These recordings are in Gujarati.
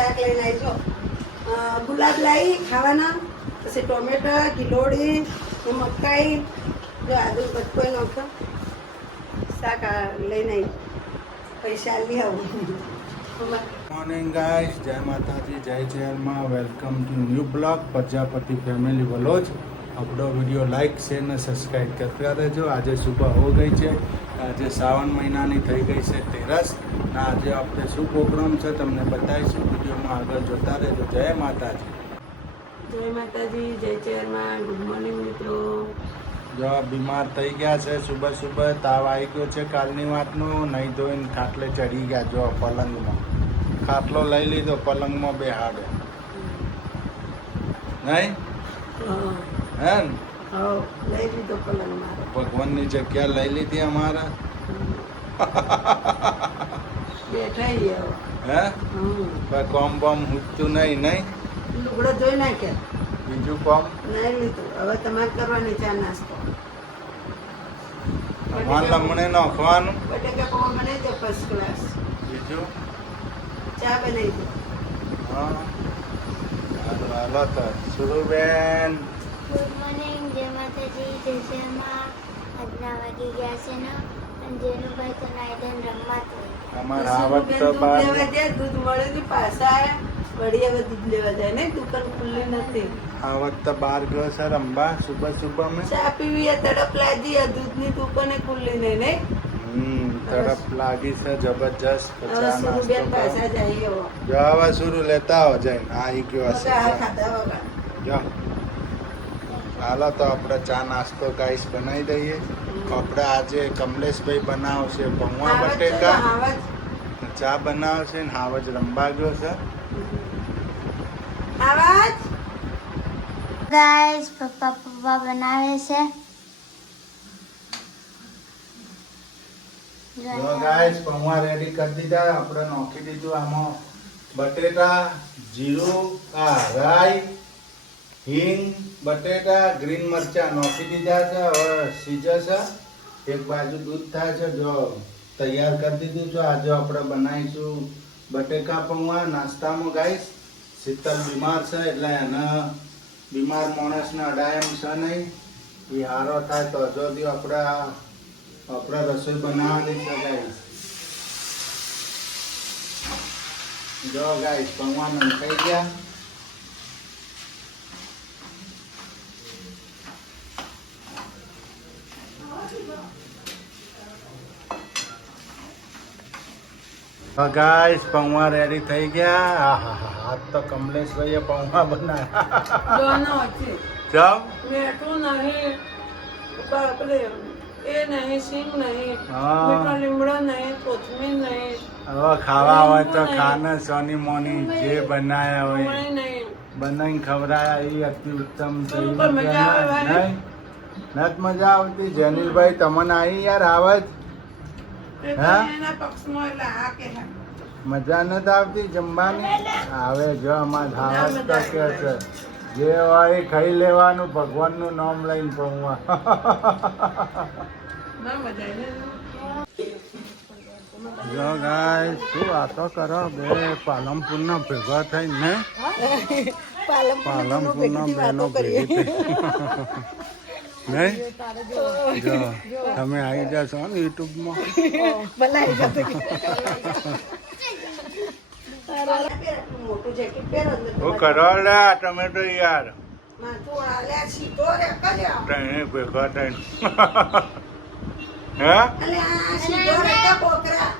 શાક લઈને આવી જો ગુલાબ લાવી ખાવાના, પછી ટોમેટા, ગિલોડી, મકાઈ, જો આદુ બટકો નાખો, શાક લઈને આવી, પૈસા લઈ આવું. મોર્નિંગ ગાઈસ, જય માતાજી, જય જયમાં, welcome to new blog Prajapati family vlog. આપણો વિડીયો લાઈક શેર ને સબસ્ક્રાઈબ કરતા રહેજો. આજે સુબહ હો ગઈ છે, આજે શ્રાવણ મહિનાની થઈ ગઈ છે 13 ને આજે આપણે શું પ્રોગ્રામ છે તમને બતાવીશું. વિડીયોમાં આગળ જોતા રહેજો. જય માતાજી. જય માતાજી, જય ચેરમાં, ગુડ મોર્નિંગ મિત્રો. જો બીમાર થઈ ગયા છે, સુબહ તાવ આવી ગયો છે કાલની વાતનો. નહીં ધોઈને ખાટલે ચડી ગયા, જો પલંગમાં ખાટલો લઈ લીધો, પલંગમાં બેહાડે નહીં હે ને? લઈ લીધો પલંગ મારો. ભગવાનની જગ્યા લઈ લીધી અમારા. બેઠા હે કોઈ કોમ બોમ હૂટતું નહીં લુગડો ધોઈ નાખ્યા, બીજું કોમ નહીં લીધું. હવે તમારે કરવાની ચા નાસ્તો. અમારે લમણે નાખવાનું, બટેકા પૌવા બનાવી દો ફર્સ્ટ ક્લાસ, બીજું ચા બનાવી દો. હા હાલો તો સુરુબેન. ગુડ મોર્નિંગ, જય માતાજી, જય શ્યામાં. આજના વાગી ગયા છે ને, અને જેનુભાઈ તો નાઈડન રમવાતો હોય. અમારા આવત બેન તો દૂધ બાર લેવા જાય, દૂધ મળે તો પાછા આવ્યા, વળી હવે દૂધ લેવા જાય ને, દુકાન ખુલ્લી નથી. આવત તો બાર ગયો છે રમવા સુબહ મેં. ચા પીવી એ તડપ લાગી, આ દૂધની દુકાને ખુલ્લી નહીં ને. તડપ લાગી છે જબરજસ્ત. હવે સુરુબેન પાછા જઈએ હવે. જો હવે સુરુ લેતા આવો જઈને. આવી ગયો હશે. આ ખાધા વગર. જો હાલો તો આપણે ચા નાસ્તો ગાઈસ બનાવી દઈએ. આપણે આજે કમલેશભાઈ બનાવશે પૌવા બટેકા, ચા બનાવશે ને હાવજ રંબા ગયો છે. આવાજ ગાઈસ, પપ્પા બનાવે છે. જો ગાઈસ પૌવા રેડી કરી દીધા. આપણે નાખી દીધું આમાં બટેટા, જીરું, રાઈ, હિંગ, બટેટા, ગ્રીન મરચા નાખી દીધા છે. હવે સીજે છે, એક બાજુ દૂધ થાય છે. જો તૈયાર કરી દીધું છે. આજે આપણે બનાવીશું બટેકા પૌવા નાસ્તામાં. ગાઈસ શીતલ બીમાર છે એટલે એને બીમાર માણસને અડાય એમ છે નહીં. એ હારો થાય તો હજુ આપણે રસોઈ બનાવવાની છે. ગાઈસ જો ગાઈસ પૌવા નંખાઈ ગયા. ગાઈસ પૌવા રેડી થઈ ગયા. આજ તો કમલેશભાઈએ પૌવા બનાવ્યા. જોનો છે જાવ મેઠું નહીં, બાપરે એ નહીં, સિંગ નહીં, હા. મીઠો લીમડો નહીં, કોથમીર નહીં, હવે ખાવા હોય તો ખાને સોની મોની જે બનાયા હોય ખમણ નહીં. બનાવીને ખવડાયા એ અતિ ઉત્તમ છે. પણ મજા આવે નહીં નથી મજા આવતી. જેનિલભાઈ તમને આવી યાર આવત એ તો હા? એના પક્ષમાં એટલે હા કે હા. મજા નથી આવતી જમવાની. આવે જો અમાર હાવસ તો ના કે મજા છે જે હોય એ ખાઈ લેવાનું, ભગવાનનું નામ લઈને પૌવા. ના મજા આવે. જો ગાય શું વાતો કરો બે પાલનપુરના ભેગા થઈને પાલનપુરના બહેનો ભેગી થઈ નહીં. જો તમે આવી જશો ને યુટ્યુબમાં. બનાવી જતો કે મોટું જેકેટ પહેરો ને હું કરો લે તમે તો યાર માથું આલ્યા સીધો રે કર્યો. તને ભેગા થઈને હે અલે આ સીધો રે કે બોકરા.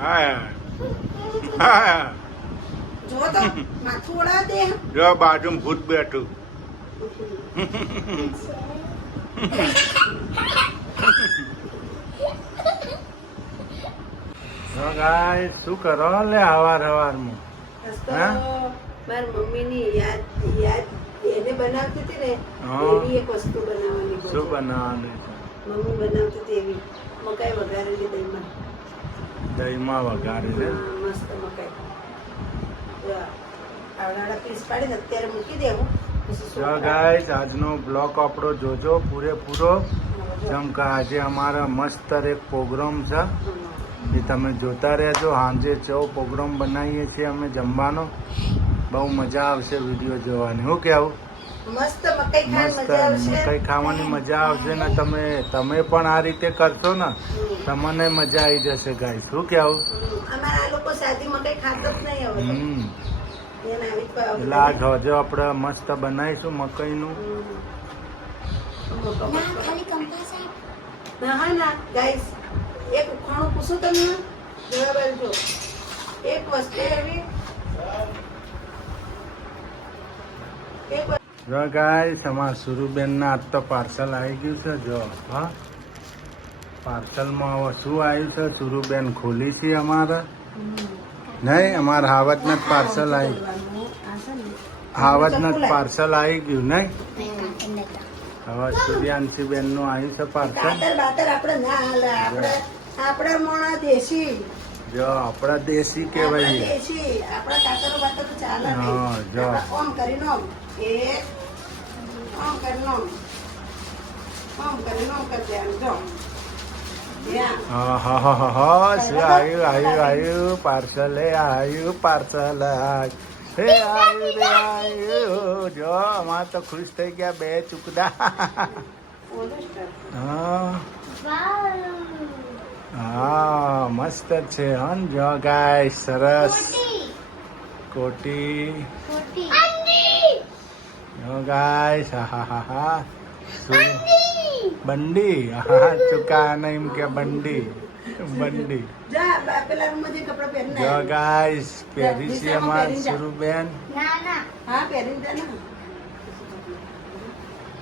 હા હા. જો તો માથું ઓળા દે. જો બાજુમાં ભૂત બેઠું. શું કરો લે હવારમાં? રસ્તો હા? મારી મમ્મીની યાદ એને બનાવતી હતી ને હા. એવી એક વસ્તુ બનાવવાની બહુ શું છે. બનાવવાનું છે? મમ્મી બનાવતી હતી એવી મકાઈ વઘારેલી દહીંમાં. દહીંમાં વઘારી છે. હા, મસ્ત મકાઈ. જો આવડાવડા પીસ પાડીને અત્યારે મૂકી દેવું. પછી જો સોપડા. ગાઈસ આજનો બ્લોગ આપણો જોજો પૂરેપૂરો. જેમ કે આજે અમારા મસ્ત એક પ્રોગ્રામ છે. એ તમે જોતા રહેજો. સાંજે પ્રોગ્રામ બનાવીએ છીએ અમે જમવાનો. બહુ મજા આવશે વિડીયો જોવાની. શું કહેવું? મસ્ત મકાઈ ખાવાની મસ્ત મજા આવશે. મકાઈ ખાવાની મજા આવશે ને તમે પણ આ રીતે કરશો ને તમને મજા આવી જશે ગાઈસ. શું કહેવું? અમારા આ લોકો સાદી મકાઈ ખાતો જ નહીં હવે. એને આવી જ ભાવે. એટલે આજ હજુ આપણે મસ્ત બનાવીશું મકાઈનું. ના ખાલી કંપાસ આપ. ના હા ના ગાઈસ, એક ઉખાણું પૂછું તમને, જવાબ આપજો. એક વસ્તુ એવી જો ગાઈસ અમારા સુરુબેનના આજ તો પાર્સલ આવી ગયું છે. જો હા, પાર્સલમાં હવે શું આવ્યું છે સુરુબેન ખોલી છે અમારે નહીં. અમારા હાવજના જ પાર્સલ આવી, હાવજના જ પાર્સલ આવી ગયું નહીં. હવે સૂર્યાંશી બેન નું આવ્યું છે પાર્સલ. કાતર બાતર આપણે ના હાલે. આપણે મોણા દેશી. જો આપણા દેશી કહેવાય. આપણા દેશી. આપણા કાતરો બાતર તો ચાલે હા, નહીં. જો. આપણે ઓમ કરીને ઓમ. એક ઓમ કરીને ઓમ. ઓમ કરીને ઓમ કરી દેવાનું. જો ત્યાં. હા શું આવ્યું પાર્સલ. આવ્યું પાર્સલ. હે આવ્યું રે આવ્યું. જો અમારે તો ખુશ થઈ ગયા બે ચુકડા. હા હા મસ્ત છે. હન જો ગાઈસ સરસ કોટી. જો ગાઈસ હા બંડી. હા ચુકા નહીં કે બંડી. જા પેલા રૂમમાંથી કપડાં પહેરીને જો આવ. ગાઈસ પહેરી છે અમાર સુરુબેન. ના ના હા પહેરીને જા ને.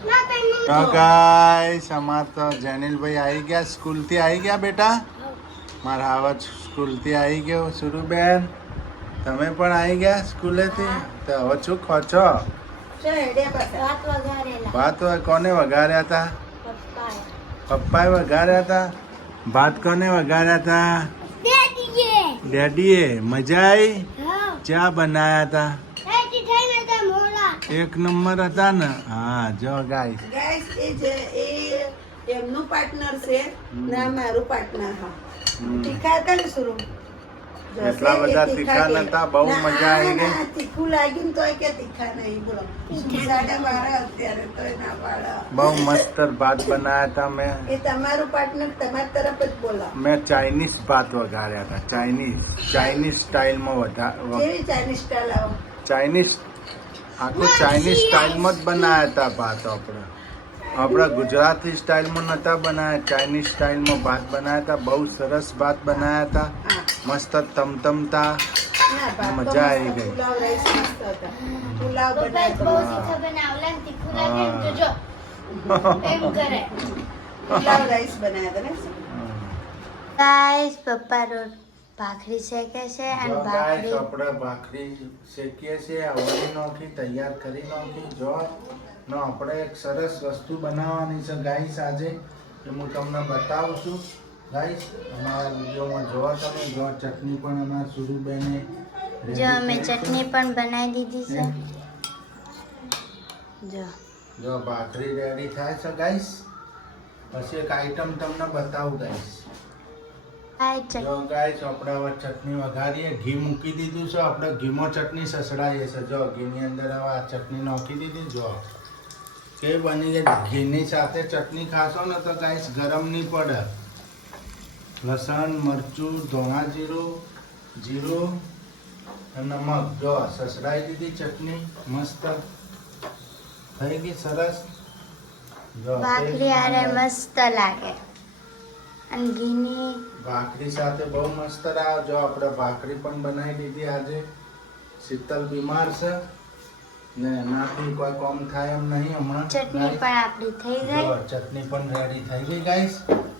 ના પેલી તો ગાઈસ અમાર તો જેનિલભાઈ આવી ગયા સ્કૂલથી. આવી ગયા બેટા? મારા હાવજ સ્કૂલથી આવી ગયો. સુરુબેન તમે પણ આવી ગયા સ્કૂલેથી? તો હવે શું ખો છો? ચલ હેડ્યા પાછા. ભાત વઘારેલા. ભાત કોને વઘાર્યા હતા? પપ્પાએ. પપ્પાએ વઘાર્યા હતા. ભાત કોને વઘાર્યા હતા? દેડીએ. ડેડીએ. મજા આવી? હા ચા બનાયા હતા? એટી થઈને તો મોલા. એક નંબર હતા ને? હા જો ગાઈસ. ગાઈસ એ એમનું પાર્ટનર છે ના મારું પાર્ટનર. હા તીખા હતા ને સુરુ. એટલા બધા તીખા નતા. બહુ મજા આવી ગઈ. તીખું લાગ્યું તો કે તીખા નહીં. બોલો 12:30 અત્યારે તો ના પાડે. બહુ મસ્ત ભાત બનાયા હતા મેં. એ તમારું પાર્ટનર તમારી તરફ જ બોલો. મેં ચાઇનીઝ ભાત વઘાર્યા હતા. ચાઇનીઝ સ્ટાઇલમાં કેવી ચાઇનીઝ સ્ટાઇલ આવો. ચાઇનીઝ આખું ચાઇનીઝ સ્ટાઇલમાં જ બનાવ્યા હતા ભાત. આપણા ગુજરાતી સ્ટાઇલમાં નતા બનાવ્યા, ચાઇનીઝ સ્ટાઇલમાં ભાત બનાવ્યા હતા. બહુ સરસ ભાત બનાવ્યા હતા. મસ્ત તમતમતા. ના, ભાત તો મજા આવી મસ્ત. ગઈ. પુલાવ રાઈસ મસ્ત હતા. પુલાવ પપ્પાએ બનાવ્યો. બહુ તીખા બનાવલા ને તીખું લાગે ને તો જો એમ કરે. પુલાવ રાઈસ બનાવ્યા હતા ને. ગાઈસ પપ્પા રોટ ભાખરી શેકે છે અને જો guys, ભાખરી આપણે ભાખરી શેકીએ છીએ. આવડી નાખી તૈયાર કરી નાખી. જો ને આપણે એક સરસ વસ્તુ બનાવવાની છે ગાઈસ આજે. એ હું તમને બતાવું છું ગાઈસ. અમારા વિડીયોમાં જોવા તમે જો ચટણી પણ અમારા સુરુબેને જો અમે ચટણી પણ બનાવી દીધી છે. જો જો ભાખરી રેડી થાય છે ગાઈસ. પછી એક આઈટમ તમને બતાવું ગાઈસ. આ જો ચટણી ગાઈસ આપણે હવે ચટણી વઘારીએ. ઘી મૂકી દીધું છે. આપણે ઘીમાં ચટણી સસડાઈએ છે. જો ઘીની અંદર હવે આ ચટણી નાખી દીધી. જો કે બની ગઈ. ઘીની સાથે ચટણી ખાશો ને તો ગાઈસ ગરમ નહીં પડે. લસણ મરચું ધોણા જીરું અને નમક. જો સસડાઈ દીધી ચટણી. મસ્ત થઈ ગઈ સરસ. જો ભાખરી આરે મસ્ત લાગે અને ઘીની ભાખરી સાથે બહુ મસ્ત રહ્યા. જો આપણે ભાખરી પણ બનાવી દીધી આજે. શીતલ બીમાર છે ને એનાથી કોઈ કામ થાય એમ નહીં હમણાં. ચટણી પણ આપણી થઈ ગઈ. જો ચટણી પણ રેડી થઈ ગઈ ગાઈસ.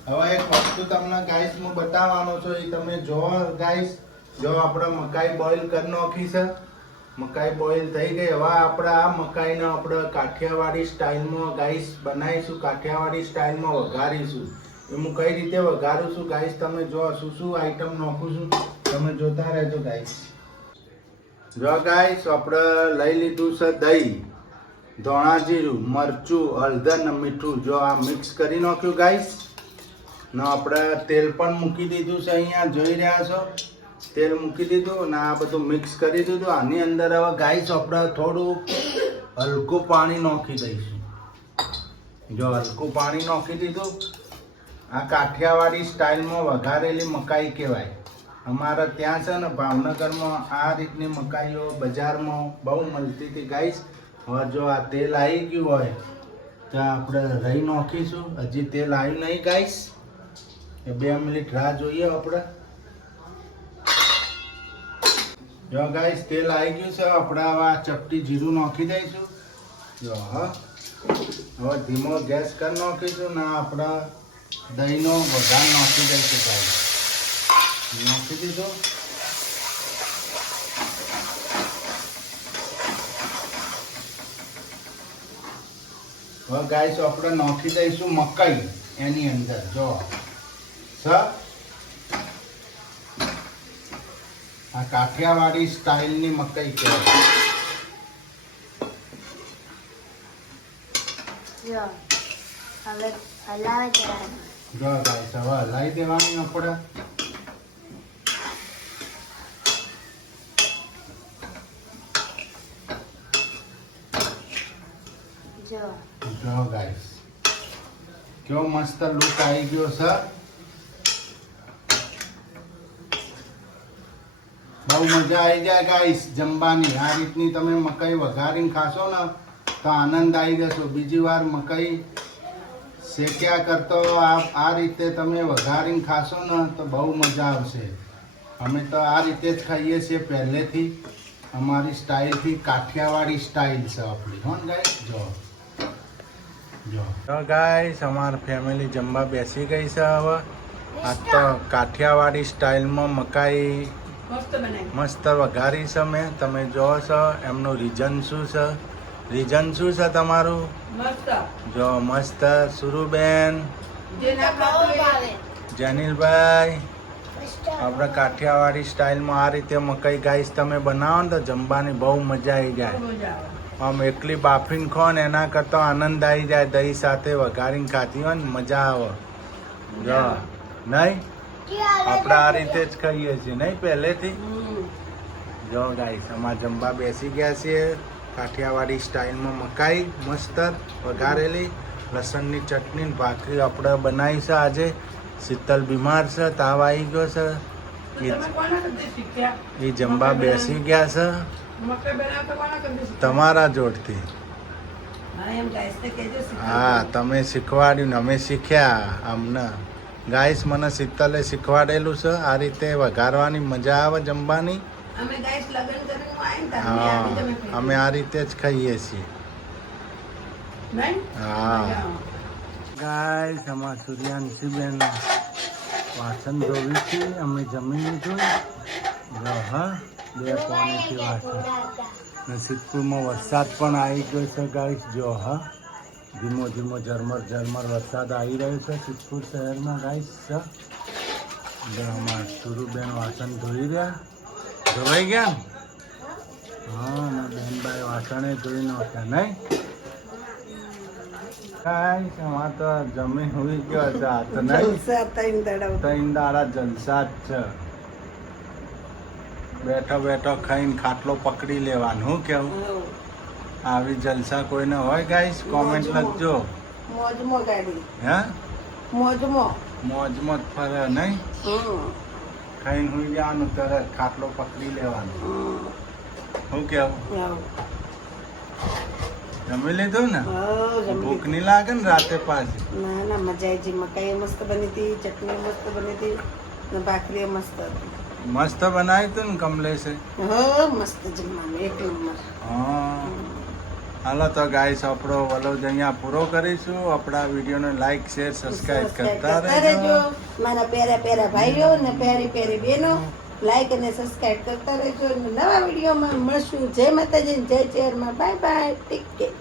હવે એક વસ્તુ તમને ગાઈસ હું બતાવવાનો છું. એ તમે જો ગાઈસ. જો આપણે મકાઈ બોઇલ કરી નાખી છે. મકાઈ બોઇલ થઈ ગઈ. હવે આપણે આ મકાઈને આપણે કાઠિયાવાડી સ્ટાઇલમાં ગાઈસ બનાવીશું. કાઠિયાવાડી સ્ટાઇલમાં વઘારીશું. એ હું કઈ રીતે વઘારું છું ગાઈસ તમે જો. શું આઈટમ નાખું છું તમે જોતા રહેજો ગાઈસ. જો ગાઈસ આપણે લઈ લીધું છે દહીં, ધોણા જીરું, મરચું, હળદર ને મીઠું. જો આ મિક્સ કરી નાખ્યું ગાઈસ. ને આપણે તેલ પણ મૂકી દીધું છે, અહીંયા જોઈ રહ્યા છો. તેલ મૂકી દીધું ને આ બધું મિક્સ કરી દીધું. આની અંદર હવે ગાઈસ આપણે થોડું હલકું પાણી નાખી દઈશું. જો હલકું પાણી નાખી દીધું. આ કાઠિયાવાડી સ્ટાઇલમાં વઘારેલી મકાઈ કહેવાય. અમારે ત્યાં છે ને ભાવનગરમાં આ રીતની મકાઈઓ બજારમાં બહુ મળતી હતી ગાઈસ. હવે જો આ તેલ આવી ગયું હોય તો આપણે રહી નાખીશું. હજી તેલ આવ્યું નહીં ગાઈસ, એ 2 મિનિટ રાહ જોઈએ આપણે. જો ગાઈસ તેલ આવી ગયું છે. આપણે હવે આ ચપટી જીરું નાખી દઈશું. જો હવે ધીમો ગેસ કરી નાખીશું ને આપણે દહીંનો વઘાર નાખી દઈશું ગાઈસ. નાખી દીધો. હવે ગાઈસ આપણે નાખી દઈશું મકાઈ એની અંદર. જો આ કાઠિયાવાડી સ્ટાઇલની મકાઈ કહેવાય. જો હવે હલાવે જવાનું. જો ગાઈસ હવે હલાવી દેવાની આપણે. જો ગાઈસ કેવો મસ્ત લુક આવી ગયો છે. બહુ મજા આવી જાય ગાઈસ જમવાની. આ રીતની તમે મકાઈ વઘારીને ખાશો ને તો આનંદ આવી જશો. બીજી વાર મકાઈ શેક્યા કરતો આ રીતે તમે વઘારીને ખાશો ને તો બહુ મજા આવશે. અમે તો આ રીતે જ ખાઈએ છીએ પહેલેથી. અમારી સ્ટાઇલથી કાઠિયાવાડી સ્ટાઇલ છે આપણી. હો ગાઈસ જો ગાઈસ અમારી ફેમિલી જમવા બેસી ગઈ છે. હવે આ તો કાઠિયાવાડી સ્ટાઇલમાં મકાઈ મસ્ત વઘારી છે મેં. તમે જોવો છો એમનું રીઝન શું છે? રીઝન શું છે તમારું? જો મસ્ત સુરુબેન, જેનિલભાઈ, આપણે કાઠિયાવાડી સ્ટાઇલમાં આ રીતે મકાઈ ગાઈસ તમે બનાવો ને તો જમવાની બહુ મજા આવી જાય. આમ એકલી બાફીને ખો ને એના કરતાં આનંદ આવી જાય. દહીં સાથે વઘારીને ખાતી હોય ને મજા આવે. જો નહીં આપણે આ રીતે જ ખાઈએ છીએ નહીં પહેલેથી. જો ગાઈસ અમારે જમવા બેસી ગયા છીએ. કાઠિયાવાડી સ્ટાઇલમાં મકાઈ મસ્ત વઘારેલી, લસણની ચટણી ને ભાખરી આપણે બનાવી છે આજે. શીતલ બીમાર છે, તાવ આવી ગયો છે, એ જમવા બેસી ગયા છે તમારા જોડથી. હા તમે શીખવાડ્યું ને અમે શીખ્યા. અમને ગાઈસ મને શીતલે શીખવાડેલું છે આ રીતે વઘારવાની. મજા આવે જમવાની. હા અમે આ રીતે જ ખાઈએ છીએ. હા ગાઈસ અમારા સૂર્યાંશીબેન વાસણ ધોવી છે. અમે જમી લીધું. હા 2 પોણીથી વાસણ. સિદ્ધપુરમાં વરસાદ પણ આવી ગયો છે ગાઈસ. જો હા ધીમો ધીમો ઝરમર ઝરમર વરસાદ આવી રહ્યો છે સિદ્ધપુર શહેરમાં ગાઈસ. અમારા સુરુબેન વાસણ ધોઈ રહ્યા. ધોવાઈ ગયા ને? હા અને બેનભાઈ વાસણે ધોઈ નાખ્યા નહીં. ગાઈસ અમારે તો જમીન હોઈ ગયો છે આ તો નહીં. 3 દાડા જલસા જ છે. બેઠો બેઠો ખાઈને ખાટલો પકડી લેવાનું. શું કેવું? આવી જલસા કોઈને હોય ગાઈસ? કોમેન્ટ લખજો. મોજમાં ગાડી. હે મોજમાં જ ફરે નહીં. ખાઈને હોઈ જવાનું તરત ખાટલો પકડી લેવાનું. શું કેવું? જમી લીધું ને? ભૂખ નહીં લાગે ને રાતે પાછી? ના ના મજા આવી. મકાઈ મસ્ત બની હતી, ચટણી મસ્ત બની હતી ને ભાખરી મસ્ત હતી. મસ્ત બનાવી તું ને કમલેશે? હા મસ્ત જમવાનું એક નંબર. હા હાલો તો ગાઈસ આપણો વલોજ અહીંયા પૂરો કરીશું. આપણા વિડીયોને લાઈક શેર સબસ્ક્રાઇબ કરતા રહેજો. મારા પ્યારા ભાઈઓ ને પ્યારી બહેનો લાઈક અને સબસ્ક્રાઇબ કરતા રહેજો. નવા વિડીયોમાં મળશું. જય માતાજી, જય ચેરમાં. Bye bye. Take care.